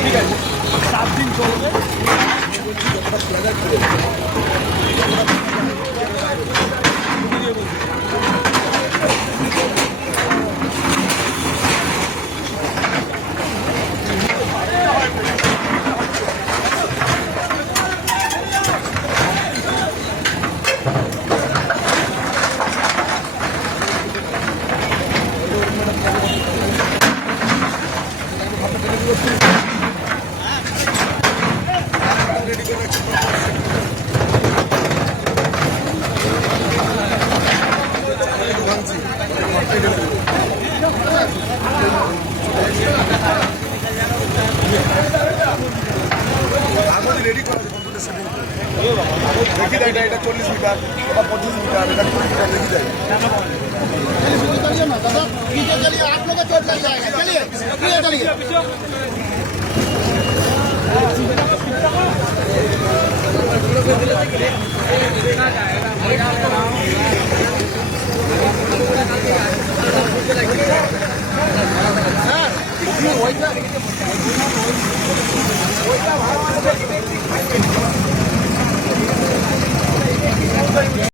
ঠিক আছে 7 দিন চলবে। রেডি করা দেখি দেয় এটা 40 মিটার বা 25 মিটার এটা 20 মিটার দেখি দেয় ना दादा पीछे चलिए आप लोग का चोट लग जाएगा चलिए चलिए